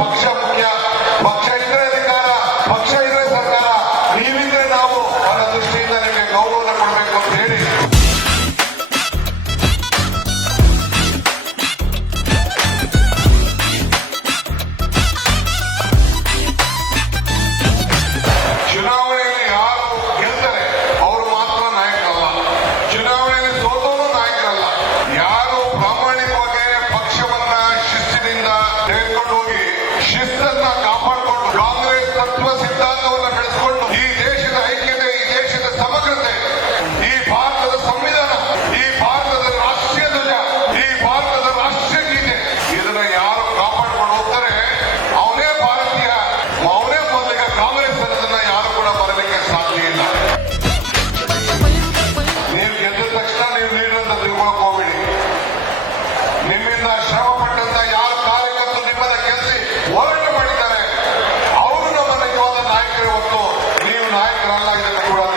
往上，往上。ನಾಯಕರನ್ನಾಗಿ ಕೂಡ